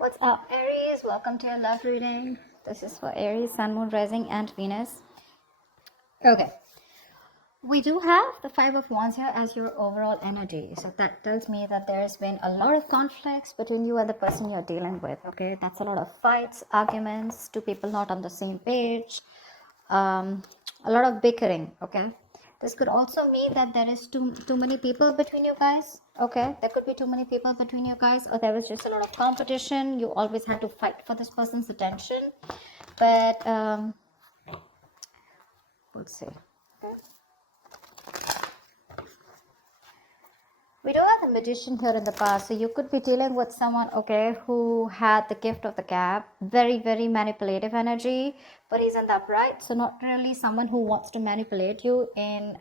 What's up, Aries? Welcome to your love reading. This is for Aries, Sun, Moon, Rising, and Venus. Okay, we do have the Five of Wands here as your overall energy. So that tells me that there's been a lot of conflicts between you and the person you're dealing with. Okay, that's a lot of fights, arguments, two people not on the same page, a lot of bickering. Okay, this could also mean that there is too many people between you guys. Okay, there could be too many people between you guys, or there was just a lot of competition. You always had to fight for this person's attention. But let's see. We do have a magician here in the past, so you could be dealing with someone, okay, who had the gift of the gab, very manipulative energy, but he's in the upright, so not really someone who wants to manipulate you in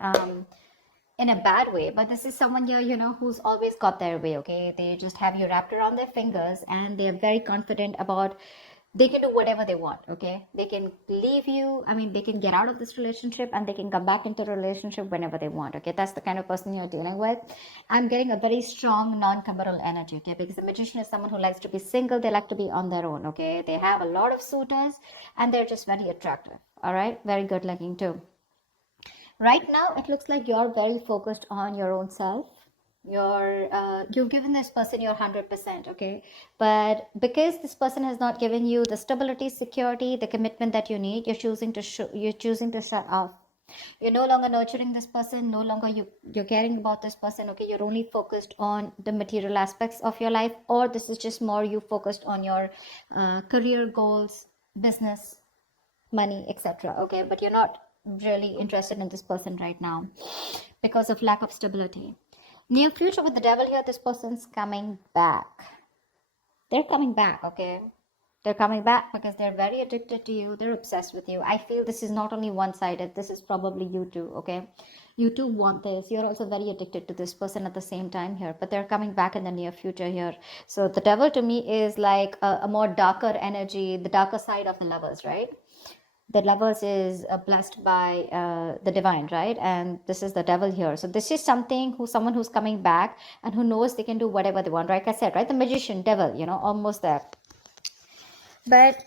a bad way, but this is someone here, who's always got their way. Okay, they just have you wrapped around their fingers, and they are very confident about they can do whatever they want. Okay, they can leave you, they can get out of this relationship and they can come back into the relationship whenever they want. Okay, that's the kind of person you're dealing with. I'm getting a very strong non-committal energy. Okay, because the magician is someone who likes to be single, they like to be on their own. Okay, they have a lot of suitors and they're just very attractive. All right, very good looking too. Right now it looks like you're very focused on your own self. You've given this person your 100%. Okay, but because this person has not given you the stability, security, the commitment that you need, you're choosing to shut off. You're no longer nurturing this person, no longer you're caring about this person. Okay, you're only focused on the material aspects of your life, or this is just more you focused on your career goals, business, money, etc. Okay, but you're not really interested in this person right now because of lack of stability. Near future with the devil here, this person's coming back. They're coming back. Okay, they're coming back because they're very addicted to you, they're obsessed with you. I feel this is not only one-sided, this is probably you too. Okay, you too want this, you're also very addicted to this person at the same time here, but they're coming back in the near future here. So the devil to me is like a more darker energy, the darker side of the lovers, right? The lovers is blessed by the divine, right? And this is the devil here. So this is someone who's coming back and who knows they can do whatever they want. Like I said, right? The magician, devil, almost there. But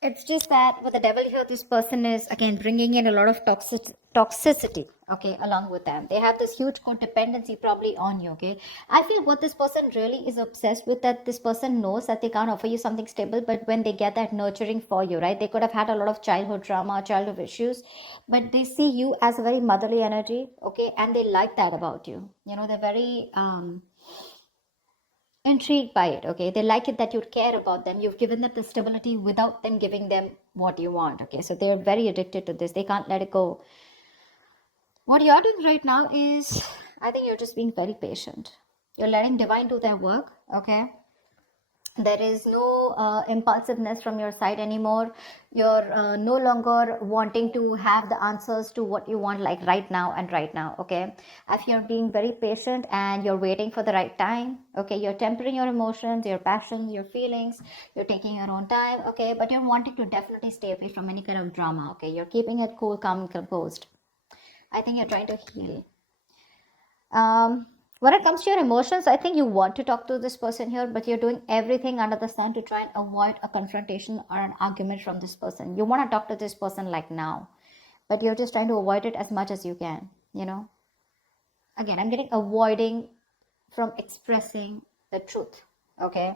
it's just that with the devil here, this person is again bringing in a lot of toxicity, okay, along with them. They have this huge codependency probably on you. Okay, I feel what this person really is obsessed with, that this person knows that they can't offer you something stable, but when they get that nurturing for you, right, they could have had a lot of childhood trauma, childhood issues, but they see you as a very motherly energy. Okay, and they like that about you. They're very intrigued by it. Okay, they like it that you care about them, you've given them the stability without them giving them what you want. Okay, so they're very addicted to this, they can't let it go. What you're doing right now is, I think you're just being very patient, you're letting divine do their work. Okay, there is no impulsiveness from your side anymore. You're no longer wanting to have the answers to what you want, like right now and right now. Okay, if you're being very patient and you're waiting for the right time. Okay, you're tempering your emotions, your passions, your feelings, you're taking your own time. Okay, but you're wanting to definitely stay away from any kind of drama. Okay, you're keeping it cool, calm, and composed. I think you're trying to heal. When it comes to your emotions, I think you want to talk to this person here, but you're doing everything under the sun to try and avoid a confrontation or an argument from this person. You want to talk to this person like now, but you're just trying to avoid it as much as you can. Again, I'm getting avoiding from expressing the truth. Okay,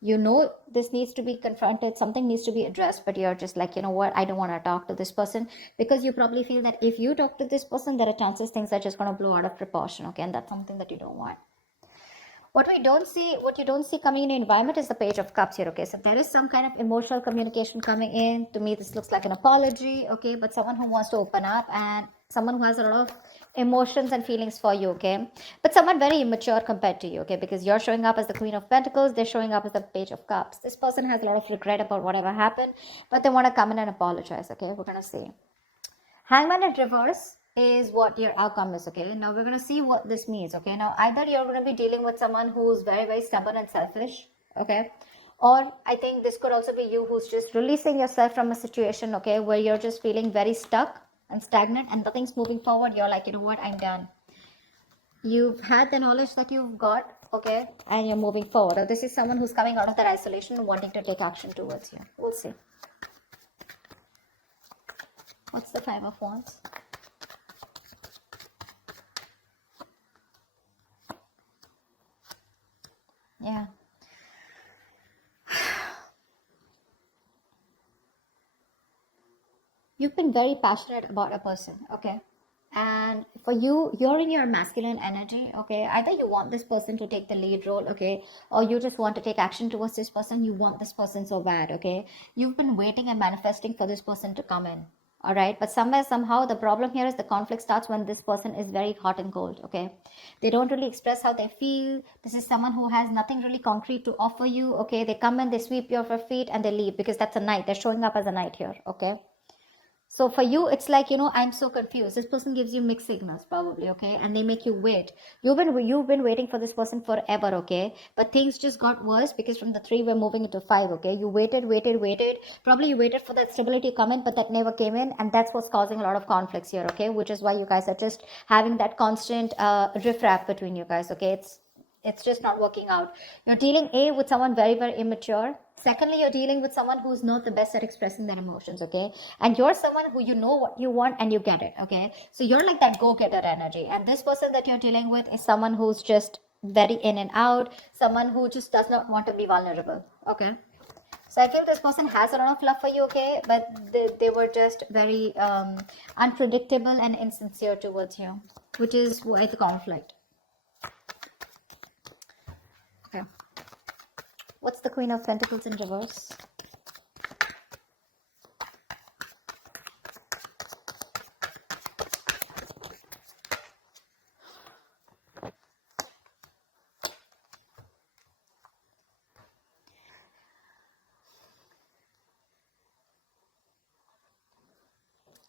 this needs to be confronted, something needs to be addressed, but you're just like, you know what, I don't want to talk to this person, because you probably feel that if you talk to this person, there are chances things are just going to blow out of proportion. Okay, and that's something that you don't want. What you don't see coming in your environment is the Page of Cups here. Okay, so there is some kind of emotional communication coming in. To me, this looks like an apology. Okay, but someone who wants to open up, and someone who has a lot of emotions and feelings for you. Okay, but someone very immature compared to you. Okay, because you're showing up as the Queen of Pentacles, they're showing up as the Page of Cups. This person has a lot of regret about whatever happened, but they want to come in and apologize. Okay, we're gonna see. Hangman in reverse is what your outcome is. Okay, now we're going to see what this means. Okay, now either you're going to be dealing with someone who's very stubborn and selfish. Okay, or I think this could also be you who's just releasing yourself from a situation. Okay, where you're just feeling very stuck and stagnant and nothing's moving forward. You're like, you know what, I'm done. You've had the knowledge that you've got okay, and you're moving forward. Or this is someone who's coming out of that isolation and wanting to take action towards you. We'll see. What's the Five of Wands? Yeah. You've been very passionate about a person, okay? And for you, you're in your masculine energy, okay? Either you want this person to take the lead role, okay? Or you just want to take action towards this person. You want this person so bad, okay? You've been waiting and manifesting for this person to come in, all right? But somewhere, somehow, the problem here is the conflict starts when this person is very hot and cold, okay? They don't really express how they feel. This is someone who has nothing really concrete to offer you, okay? They come in, they sweep your feet, and they leave because that's a knight. They're showing up as a knight here, okay? So for you, it's like, I'm so confused. This person gives you mixed signals, probably, okay? And they make you wait. You've been waiting for this person forever, okay? But things just got worse because from the 3, we're moving into 5, okay? You waited. Probably you waited for that stability to come in, but that never came in. And that's what's causing a lot of conflicts here, okay? Which is why you guys are just having that constant riffraff between you guys, okay? It's just not working out. You're dealing with someone very, very immature. Secondly, you're dealing with someone who's not the best at expressing their emotions, okay? And you're someone who, you know what you want and you get it, okay? So you're like that go-getter energy. And this person that you're dealing with is someone who's just very in and out, someone who just does not want to be vulnerable, okay? So I feel this person has a lot of love for you, okay? But they were just very unpredictable and insincere towards you, which is why the conflict. Okay. What's the Queen of Pentacles in reverse?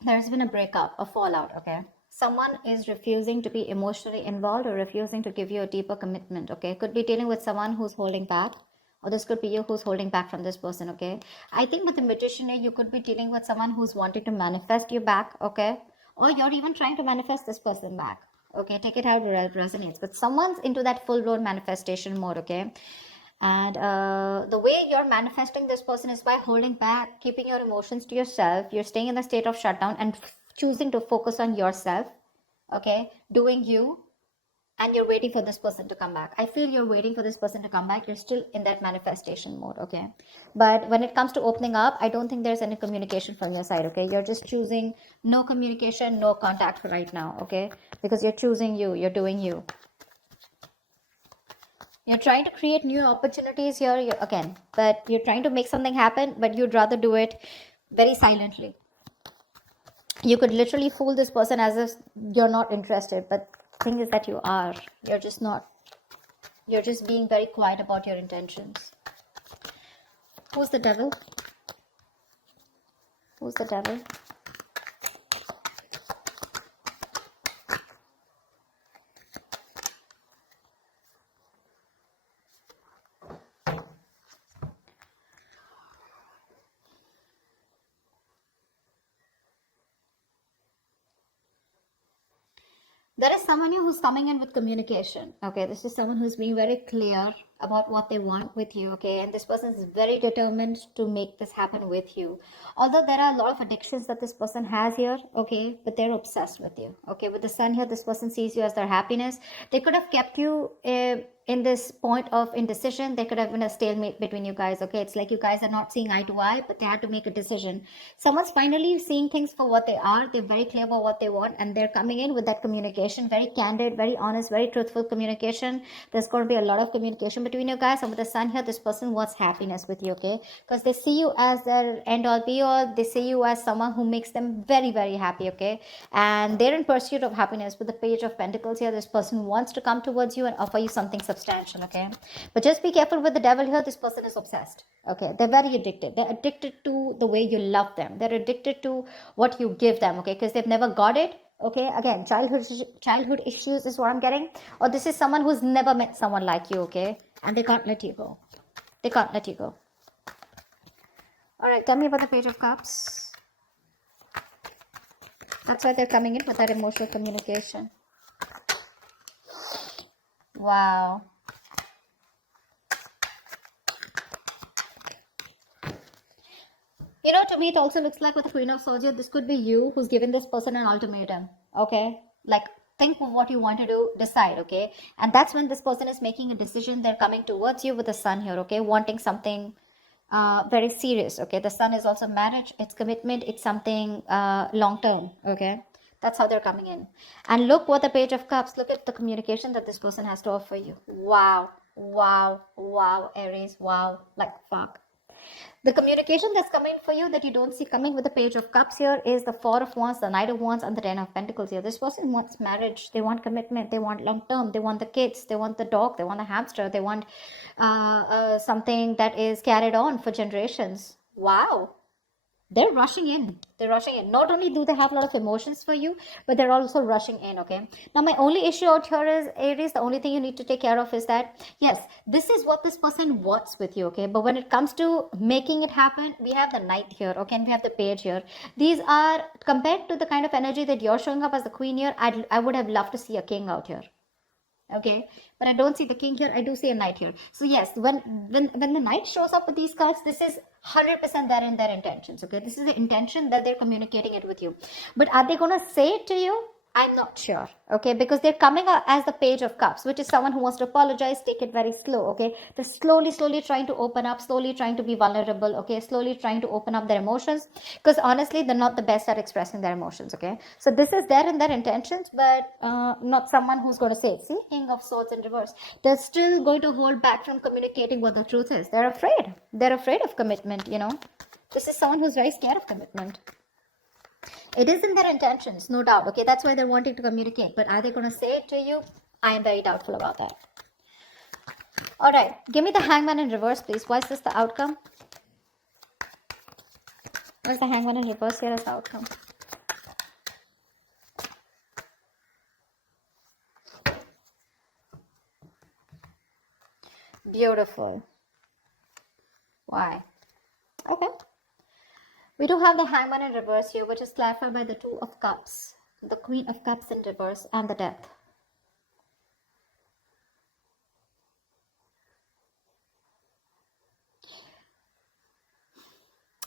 There's been a breakup, a fallout, okay? Someone is refusing to be emotionally involved or refusing to give you a deeper commitment, okay? Could be dealing with someone who's holding back, or this could be you who's holding back from this person, okay? I think with the Magician here, you could be dealing with someone who's wanting to manifest you back, okay? Or you're even trying to manifest this person back, okay? Take it how it resonates. But someone's into that full-blown manifestation mode, okay? And the way you're manifesting this person is by holding back, keeping your emotions to yourself. You're staying in a state of shutdown and choosing to focus on yourself, okay? Doing you, and you're waiting for this person to come back. I feel you're waiting for this person to come back. You're still in that manifestation mode, okay? But when it comes to opening up, I don't think there's any communication from your side, okay? You're just choosing no communication, no contact right now, okay? Because you're choosing you, you're doing you. You're trying to create new opportunities here again, but you're trying to make something happen, but you'd rather do it very silently. You could literally fool this person as if you're not interested, but the thing is that you are. You're just not. You're just being very quiet about your intentions. Who's the devil? Who's the devil? There is someone who's coming in with communication. Okay, this is someone who's being very clear about what they want with you. Okay, and this person is very determined to make this happen with you. Although there are a lot of addictions that this person has here, okay, but they're obsessed with you. Okay, with the sun here, this person sees you as their happiness. They could have kept you in this point of indecision. There could have been a stalemate between you guys. Okay, it's like you guys are not seeing eye to eye, but they had to make a decision. Someone's finally seeing things for what they are. They're very clear about what they want, and they're coming in with that communication, very candid, very honest, very truthful communication. There's going to be a lot of communication between you guys. And with the sun here, this person wants happiness with you, okay? Because they see you as their end all be all. They see you as someone who makes them very, very happy, okay? And they're in pursuit of happiness. With the Page of Pentacles here, this person wants to come towards you and offer you something substantial, okay? But just be careful with the devil here. This person is obsessed, okay? They're very addicted. They're addicted to the way you love them. They're addicted to what you give them, okay? Because they've never got it, okay? Again, childhood issues is what I'm getting. Or this is someone who's never met someone like you, okay? And they can't let you go. They can't let you go. All right, tell me about the Page of Cups. That's why they're coming in with that emotional communication. Wow. You know, to me, it also looks like with the Queen of Swords here, this could be you who's given this person an ultimatum. Okay? Like, think of what you want to do, decide. Okay? And that's when this person is making a decision. They're coming towards you with the sun here. Okay? Wanting something very serious. Okay? The sun is also marriage, it's commitment, it's something long term. Okay? That's how they're coming in. And look what the Page of Cups, look at the communication that this person has to offer you. Wow. Wow. Wow, Aries. Wow. Like, fuck. The communication that's coming for you that you don't see coming with the Page of Cups here is the Four of Wands, the Knight of Wands, and the Ten of Pentacles here. This person wants marriage. They want commitment. They want long term. They want the kids. They want the dog. They want the hamster. They want something that is carried on for generations. Wow. They're rushing in. They're rushing in. Not only do they have a lot of emotions for you, but they're also rushing in. Okay. Now, my only issue out here is, Aries, the only thing you need to take care of is that, yes, this is what this person wants with you. Okay. But when it comes to making it happen, we have the Knight here. Okay. And we have the Page here. These are, compared to the kind of energy that you're showing up as the Queen here, I would have loved to see a King out here. Okay, but I don't see the King here. I do see a Knight here. So yes, when the Knight shows up with these cards, this is 100% there in their intentions. Okay, this is the intention that they're communicating it with you. But are they gonna say it to you? I'm not sure, okay, because they're coming out as the Page of Cups, which is someone who wants to apologize, take it very slow, okay. They're slowly trying to open up, slowly trying to be vulnerable, okay, slowly trying to open up their emotions, because honestly, they're not the best at expressing their emotions, okay. So this is there in their intentions, but not someone who's going to say it. See, King of Swords in reverse. They're still going to hold back from communicating what the truth is. They're afraid. They're afraid of commitment, you know. This is someone who's very scared of commitment. It is in their intentions, no doubt. Okay, that's why they're wanting to communicate. But are they going to say it to you? I am very doubtful about that. All right, give me the Hangman in reverse, please. Why is this the outcome? Where's the Hangman in reverse here as the outcome? Beautiful. Why? Okay. We do have the Hangman in reverse here, which is clarified by the Two of Cups, the Queen of Cups in reverse, and the Death.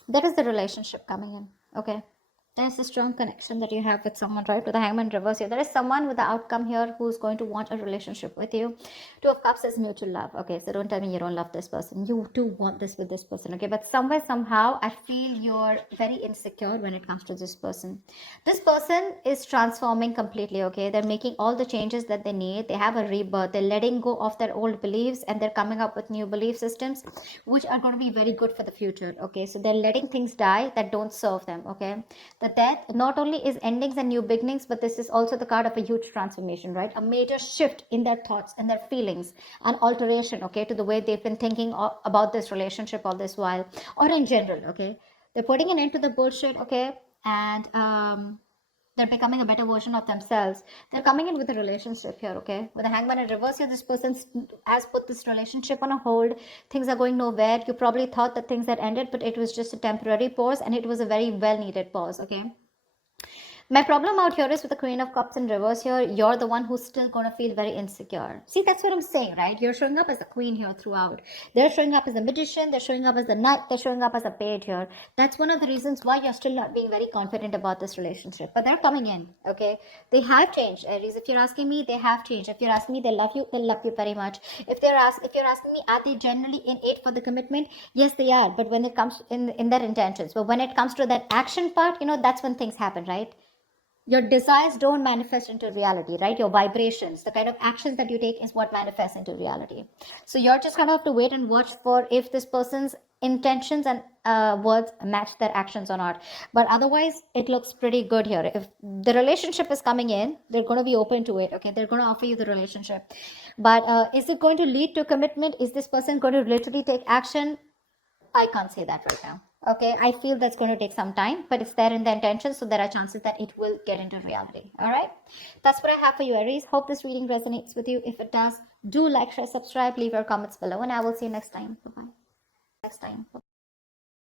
That is the relationship coming in, okay? There's a strong connection that you have with someone, right? With the Hangman reverse here, there is someone with the outcome here who's going to want a relationship with you. Two of Cups is mutual love. Okay, so don't tell me you don't love this person. You do want this with this person. Okay, but somewhere, somehow, I feel you're very insecure when it comes to this person. This person is transforming completely. Okay, they're making all the changes that they need. They have a rebirth. They're letting go of their old beliefs and they're coming up with new belief systems which are going to be very good for the future. Okay, so they're letting things die that don't serve them. Okay, the Death not only is endings and new beginnings, but this is also the card of a huge transformation, right? A major shift in their thoughts and their feelings, an alteration, okay, to the way they've been thinking about this relationship all this while, or in general, okay. They're putting an end to the bullshit, okay, and they're becoming a better version of themselves. They're coming in with a relationship here, okay? With a Hangman in reverse here, this person has put this relationship on a hold. Things are going nowhere. You probably thought that things had ended, but it was just a temporary pause, and it was a very well-needed pause, okay? My problem out here is with the Queen of Cups in reverse here, you're the one who's still going to feel very insecure. See, that's what I'm saying, right? You're showing up as a queen here throughout. They're showing up as a magician. They're showing up as a knight. They're showing up as a page here. That's one of the reasons why you're still not being very confident about this relationship. But they're coming in, okay? They have changed, Aries. If you're asking me, they have changed. If you're asking me, they love you very much. If you're asking me, are they generally innate for the commitment? Yes, they are. But when it comes in their intentions, but when it comes to that action part, you know, that's when things happen, right? Your desires don't manifest into reality, right? Your vibrations, the kind of actions that you take is what manifests into reality. So you're just gonna have to wait and watch for if this person's intentions and words match their actions or not. But otherwise, it looks pretty good here. If the relationship is coming in, they're going to be open to it, okay? They're going to offer you the relationship. But is it going to lead to commitment? Is this person going to literally take action? I can't say that right now. Okay, I feel that's going to take some time, but it's there in the intention, so there are chances that it will get into reality. All right, that's what I have for you, Aries. Hope this reading resonates with you. If it does, do like, share, subscribe, leave your comments below, and I will see you next time. Bye bye. Next time. Bye.